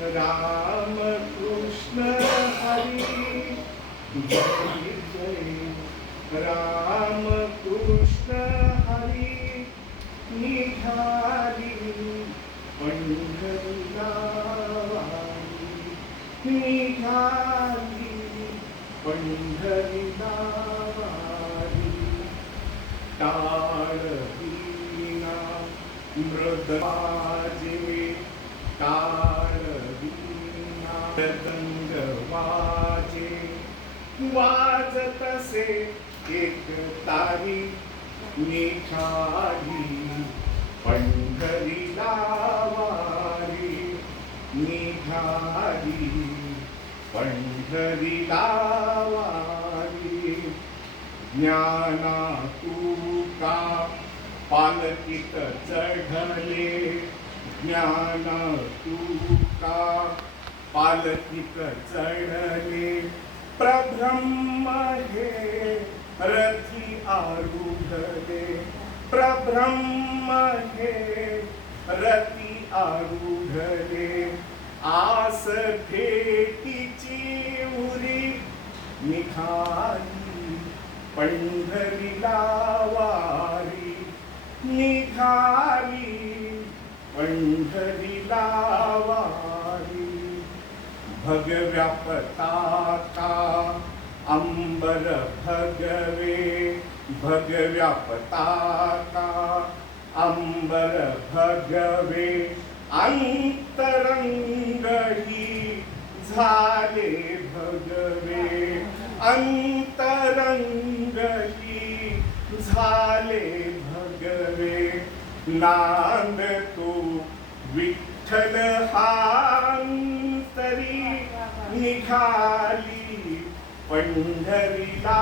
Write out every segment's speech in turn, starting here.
राम कृष्ण हरी जय जय राम कृष्ण हरी निघाली पंढरीला वारी निघाली पंढरीला वारी टाळ वीणा मृद वाजे टाळ वीणा मृदंग वाजे वाजत असे एक तारी निघाली पंढरीला वारी निघाली पंढरीला वारी ज्ञाना तुका पालकीत चढले ज्ञाना तुका पालकीत चढले प्रब्रह्म हे रथी आरूढले प्रब्रह्म हे रथी आरूढले आस भेटीची उरी निघाली पंढरीला वारी निघाली पंढरीला वारी भगव्या पताका अंबर भगवे भगव्या पताका अंबर भगवे अंतरंगही झाले भगवे अंतरंगही झाले भगवे नांद तो विठ्ठल हांतरी निघाली पंढरीला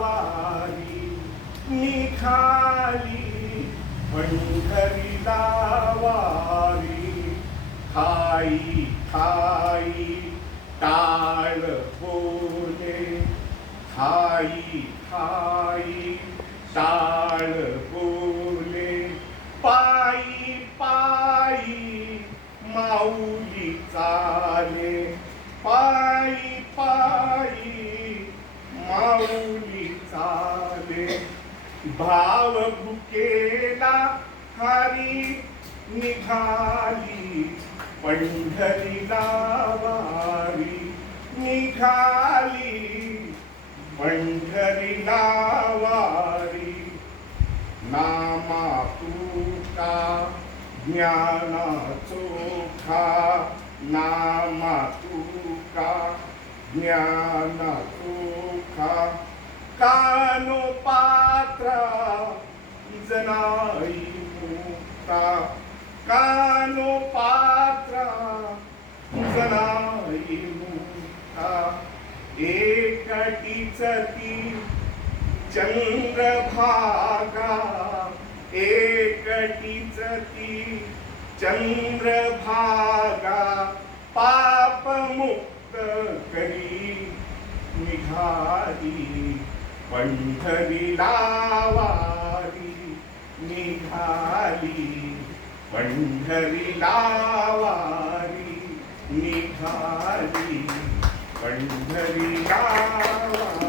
वारी निघाली पंढरीला वारी ठाई ठाई टाळ बोले ठाई ठाई टाळ बोले पायी पायी माऊली चाले पायी पायी माऊली चाले भाव भुकेला हरी निघाली पंढरीला वारी निघाली पंढरीला वारी नामा तुका ज्ञाना चोखा नामा तुका ज्ञाना चोखा कानो पात्रा जनाई मुक्ता कानो पात्रा जनाई मुक्ता एकटीच ती चंद्रभागा एकटीच ती चंद्रभागा पाप मुक्त करी निघाली पंढरीला वारी निघाली पंढरीला वारी निघाली पंढरीला वारी